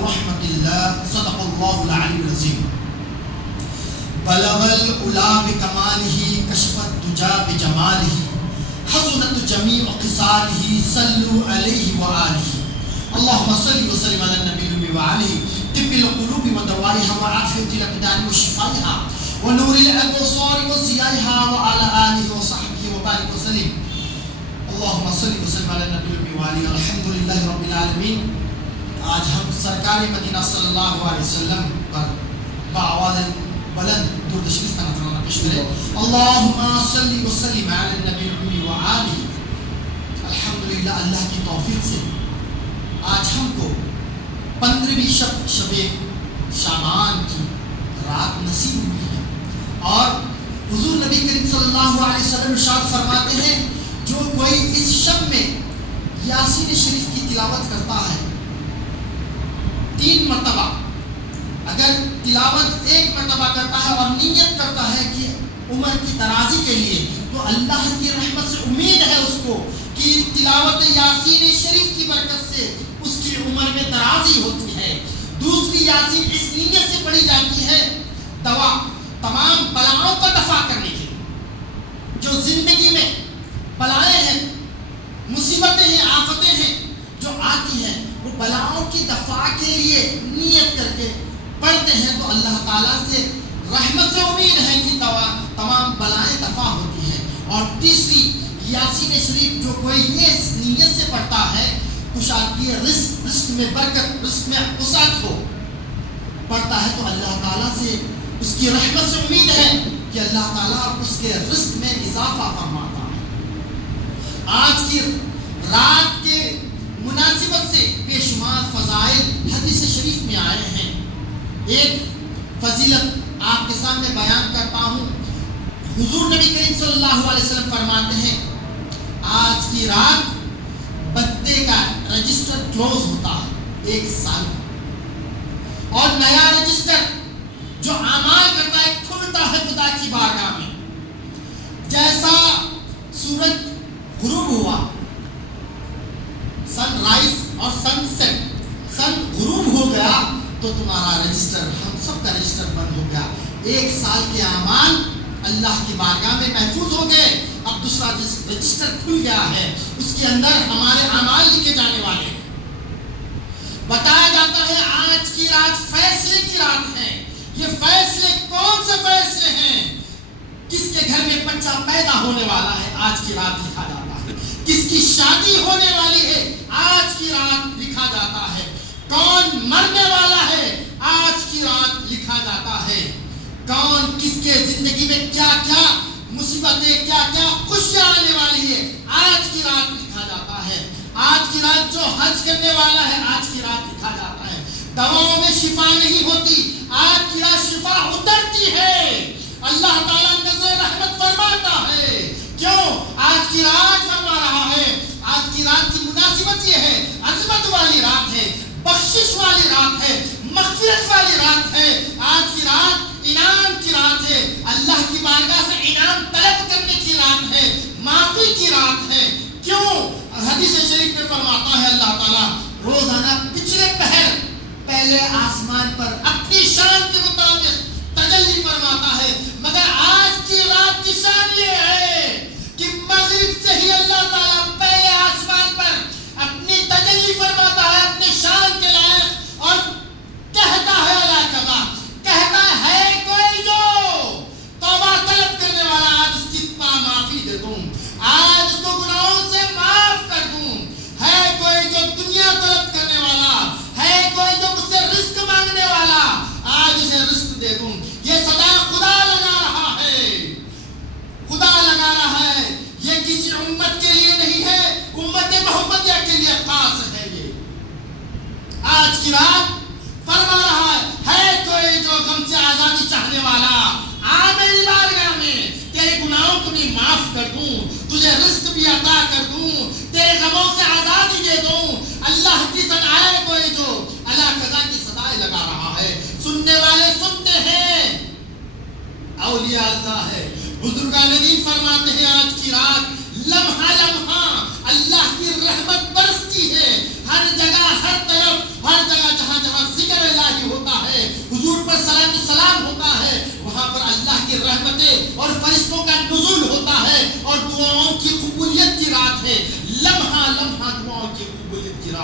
برحمة الله صدق الله العلي العظيم. بلغ العلا بكماله كشف الدجى بجماله حسنت جميع خصاله صلوا عليه وآله. اللهم صل وسلم على النبي وآله طب القلوب ودوائها وعافية الأبدان وشفائها ونور الأبصار وضيائها وعلى آله وصحبه وبارك وسلم. اللهم صل وسلم على النبي وآله. الحمد لله رب العالمین. آج ہم سرکار مدینہ صلی اللہ علیہ وسلم پر بآواز بلند درود شریف کا نذرانہ پیش کریں. اللہم صلی وسلم علی النبی وآلہ. الحمدللہ اللہ کی توفیق سے آج ہم کو 15ویں شب شعبان کی رات نصیب ہوئی ہے اور حضور نبی کریم صلی اللہ علیہ وسلم ارشاد فرماتے ہیں جو کوئی اس شب میں یاسین شریف کی تلاوت کرتا ہے 3 مرتبہ، اگر تلاوت 1 مرتبہ کرتا ہے اور نیت کرتا ہے کہ عمر کی درازی کے لیے، تو اللہ کی رحمت سے امید ہے اس کو کہ تلاوت یاسین شریف کی برکت سے اس کی عمر میں درازی ہوتی ہے. دوسری یاسین اس نیت سے پڑھی جاتی ہے دوا تمام بلاؤں کا دفع کرنے کے لیے. جو زندگی میں بلائیں ہیں، مصیبتیں ہیں، آفتیں ہیں جو آتی ہیں، وہ بلاؤں کی دفع کے لیے نیت کر کے پڑھتے ہیں تو اللہ تعالیٰ سے رحمت سے امید ہے کہ تمام بلائیں دفع ہوتی ہیں. اور تیسری یاسین شریف جو کوئی یہ نیت سے پڑھتا ہے کشادگی رزق میں برکت، رزق میں وسعت کو پڑھتا ہے تو اللہ تعالیٰ سے اس کی رحمت سے امید ہے کہ اللہ تعالیٰ اس کے رزق میں اضافہ فرماتا ہے. آج کی رات کے مناسبت سے بے شمار فضائل حدیث شریف میں آئے ہیں. ایک فضیلت آپ کے سامنے بیان کرتا ہوں. حضور نبی کریم صلی اللہ علیہ وسلم فرماتے ہیں آج کی رات بندے کا رجسٹر کلوز ہوتا ہے 1 سال اور نیا رجسٹر جو اعمال کرتا ہے کھلتا ہے خدا کی بارگاہ میں. جیسا سورج غروب ہوا، سن رائز اور سن سیٹ، سن غروب ہو گیا تو تمہارا رجسٹر، ہم سب کا رجسٹر بند ہو گیا. 1 سال کے اعمال اللہ کی بارگاہ میں محفوظ ہو گئے. اب دوسرا رجسٹر کھل گیا ہے، اس کے اندر ہمارے اعمال لکھے جانے والے ہیں. بتایا جاتا ہے آج کی رات فیصلے کی رات ہے. یہ فیصلے کون سے فیصلے ہیں؟ کس کے گھر میں بچہ پیدا ہونے والا ہے آج کی رات لکھا جاتا ہے. کس کی شادی ہونے والی ہے آج کی رات لکھا جاتا ہے. کون مرنے والا ہے آج کی رات لکھا جاتا ہے. کون کس کے زندگی میں کیا کیا مصیبتیں، کیا کیا خوشیاں آنے والی ہے آج کی رات لکھا جاتا ہے. آج کی رات جو حج کرنے والا ہے آج کی رات لکھا جاتا ہے. دواؤں میں شفا نہیں ہوتی، آج کی رات شفا اترتی ہے. اللہ تعالیٰ نظر رحمت فرماتا ہے. کیوں؟ آج کی رات فرما رہا ہے. آج کی رات کی مناسبت یہ ہے، عظمت والی رات ہے، بخشش والی رات ہے، مغفرت والی رات ہے. آج کی رات انعام کی رات ہے، اللہ کی بارگاہ سے انعام طلب کرنے کی رات ہے، معافی کی رات ہے. کیوں؟ حدیث شریف میں فرماتا ہے اللہ تعالیٰ روزانہ پچھلے پہر پہلے آسمان پر اپنی شان کے مطابق تجلی فرماتا ہے. مگر آج کی رات کی شان یہ ہے کہ مغرب سے ہی اللہ تعالیٰ پہلے آسمان پر اپنی تجلی فرماتا ہے اپنی شان کے لائق اور کہتا ہے اللہ کذا، کہتا ہے کوئی جو توبہ طلب کرنے والا آج اس کی معافی دے دوں، آج اس کو گناہوں سے معاف کر دوں. ہے کوئی جو دنیا طلب کرنے والا، ہے کوئی جو مجھ سے رزق مانگنے والا، آج اسے رزق دے دوں. یہ صدا خدا لگا رہا ہے، خدا لگا رہا ہے. یہ کسی امت کے لیے نہیں ہے، امت محمدیہ کے لیے خاص ہے. یہ آج کی رات فرما رہا ہے کوئی جو غم سے آزادی چاہنے والا آ میری بارگاہ میں، تیرے گناہوں کو بھی معاف کر دوں، تجھے رزق بھی عطا کر دوں، تیرے غموں سے آزادی دے دوں. اللہ کی صدا ہے کوئی جو اللہ قضا کی صدائیں لگا رہا ہے. سننے والے سنتے ہیں، اولیاء اللہ ہے. بزرگان دین فرماتے ہیں آج کی رات لمحہ لمحہ اللہ کی رحمت برستی ہے. ہر جگہ، ہر طرف، ہر جگہ جہاں جہاں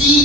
3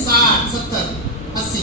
60, 70, 80।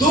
2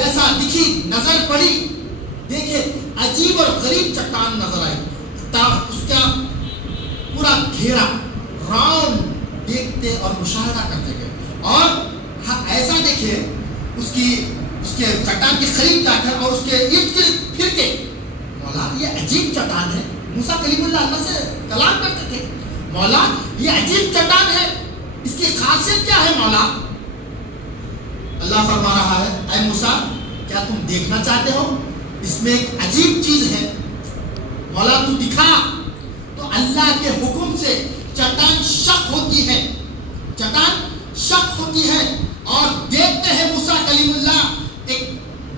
جیسا دکھی نظر پڑی، دیکھے عجیب اور غریب چٹان نظر آئی، اس کا پورا گھیرا راؤنڈ دیکھتے اور مشاہدہ کرتے گئے، اور ایسا دیکھے اس کے چٹان کے قریب جا کر اور اس کے ارد گرد پھر کے، مولا یہ عجیب چٹان ہے۔ موسیٰ کلیم اللہ اللہ سے کلام کرتے تھے، مولا یہ عجیب چٹان ہے، اس کی خاصیت کیا ہے مولا؟ اللہ فرما رہا ہے اے موسیٰ کیا تم دیکھنا چاہتے ہو؟ اس میں ایک عجیب چیز ہے، مولا تو دکھا۔ تو اللہ کے حکم سے چٹان شق ہوتی ہے، چٹان شق ہوتی ہے، اور دیکھتے ہیں موسیٰ کلیم اللہ ایک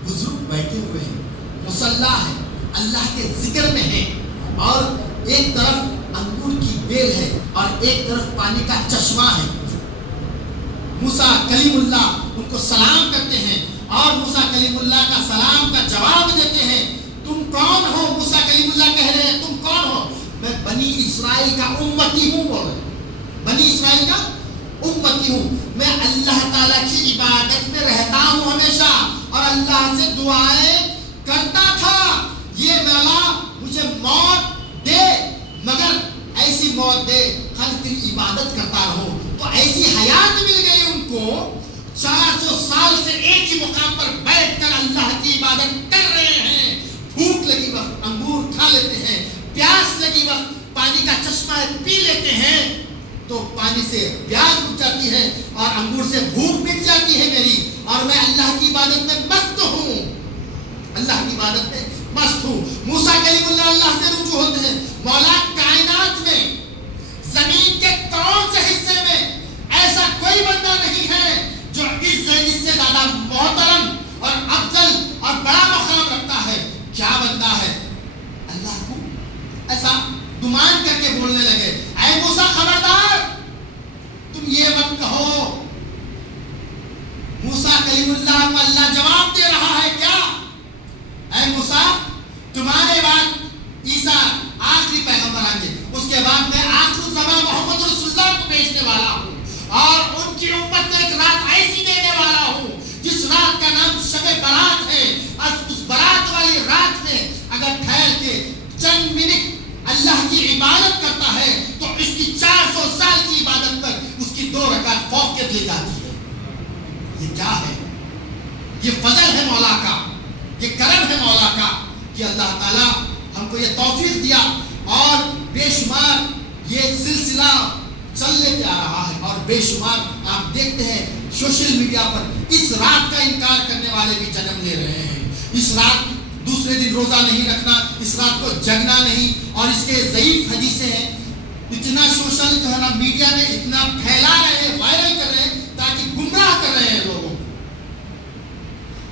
بزرگ بیٹھے ہوئے ہیں، مصلی ہے، اللہ کے ذکر میں ہے، اور ایک طرف انگور کی بیل ہے اور ایک طرف پانی کا چشمہ ہے۔ موسیٰ کلیم اللہ ان کو سلام کرتے ہیں اور موسیٰ کلیم اللہ کا سلام کا جواب دیتے ہیں۔ تم کون ہو؟ موسیٰ کلیم اللہ کہہ رہے ہیں تم کون ہو؟ میں بنی اسرائیل کا امتی ہوں، بول رہے ہیں بنی اسرائیل کا امتی ہوں، میں اللہ تعالیٰ کی عبادت میں رہتا ہوں ہمیشہ اور اللہ سے دعائیں کرتا تھا، یہ مولا مجھے موت دے مگر ایسی موت دے خالی تیری عبادت کرتا رہو۔ تو ایسی حیات مل گئی ان کو، 400 سال سے ایک ہی مقام پر بیٹھ کر اللہ کی عبادت کر رہے ہیں، بھوک لگی وقت انگور کھا لیتے ہیں، پیاس لگی وقت پانی کا چشمہ پی لیتے ہیں، تو پانی سے پیاس بجھ جاتی ہے اور انگور سے بھوک مٹ جاتی ہے میری، اور میں اللہ کی عبادت میں مست ہوں، اللہ کی عبادت میں مست ہوں۔ موسیٰ کلیم اللہ اللہ سے رجوع ہوتے ہیں، مولا کائنات میں زمین کے کون سے حصے میں ایسا کوئی بندہ نہیں ہے جو اس سے زیادہ محترم اور افضل اور بڑا مقام رکھتا ہے، کیا بندہ ہے؟ اللہ کو ایسا گمان کر کے بولنے لگے اے موسیٰ خبردار تم یہ مت کہو۔ موسیٰ کلیم اللہ کو اللہ جواب دے رہا ہے کیا؟ اے موسیٰ تمہارے بعد عیسیٰ آخری پیغمبر آئیں گے، اس کے بعد میں آخر الزمان محمد رسول اللہ کو بھیجنے والا ہوں، اور ان کی امت کو ایک رات ایسی دینے والا ہوں جس رات کا نام شب برات ہے، اور اس برات والی رات میں اگر ٹھہر کے چند منٹ اللہ کی عبادت کرتا ہے تو اس کی 400 سال کی عبادت پر اس کی 2 رکعت فوقیت لی جاتی ہے۔ یہ کیا ہے؟ یہ فضل ہے مولا کا، یہ کرم ہے مولا کا کہ اللہ تعالیٰ ہم کو یہ توفیق دیا، اور بے شمار یہ سلسلہ چلنے پہ آ رہا ہے، اور بے شمار آپ دیکھتے ہیں سوشل میڈیا پر اس رات کا انکار کرنے والے بھی جنم لے رہے ہیں۔ اس رات دوسرے دن روزہ نہیں رکھنا، اس رات کو جگنا نہیں، اور اس کے ضعیف حدیثیں ہیں، اتنا سوشل جو ہے نا میڈیا میں اتنا پھیلا رہے ہیں، وائرل کر رہے ہیں تاکہ گمراہ کر رہے ہیں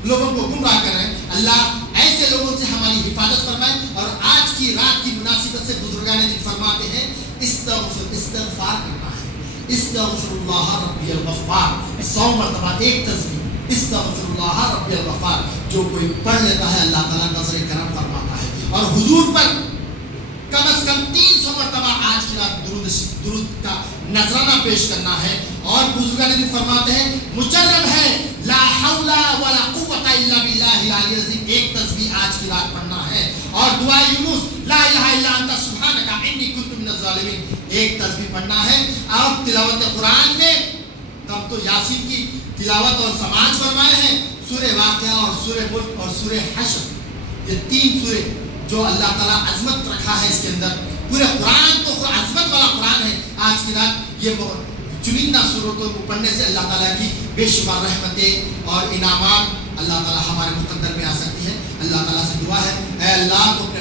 لوگوں کو گمراہ کر رہے ہیں۔ اللہ ایسے لوگوں سے ہماری حفاظت فرمائے، اور آج کی رات کی مناسبت سے بزرگان دین فرماتے ہیں استغفار کرنا ہے، استغفر اللہ ربی الغفار، 100 مرتبہ ایک تسبیح استغفر اللہ ربی الغفار جو کوئی پڑھ لیتا ہے اللہ تعالیٰ نظر کرم فرماتا ہے، اور حضور پر کم از کم 300 مرتبہ آج کی رات درود کا نذرانہ پیش کرنا ہے۔ اور بزرگان دین فرماتے ہیں مجرب ہے لا حول ولا قوت الا باللہ العلی العظیم، ایک تسبیح آج کی رات پڑھنا ہے، اور دعا یونس لا الہ الا انت سبحانک انی کنت من الظالمین ایک تسبیح پڑھنا ہے۔ آپ تلاوت قرآن میں تم تو یاسین کی تلاوت اور سماعت فرمائے ہیں، سورہ واقعہ اور سورہ ملک اور سورہ حشر، یہ 3 سورے جو اللہ تعالیٰ عظمت رکھا ہے اس کے اندر، پورے قرآن تو عظمت والا قرآن ہے۔ آج کی رات یہ چنندہ صورتوں کو پڑھنے سے اللہ تعالیٰ کی بے شمار رحمتیں اور انعامات اللہ تعالیٰ ہمارے مقدر میں آ سکتی ہے۔ اللہ تعالیٰ سے دعا ہے اے اللہ تو اپنے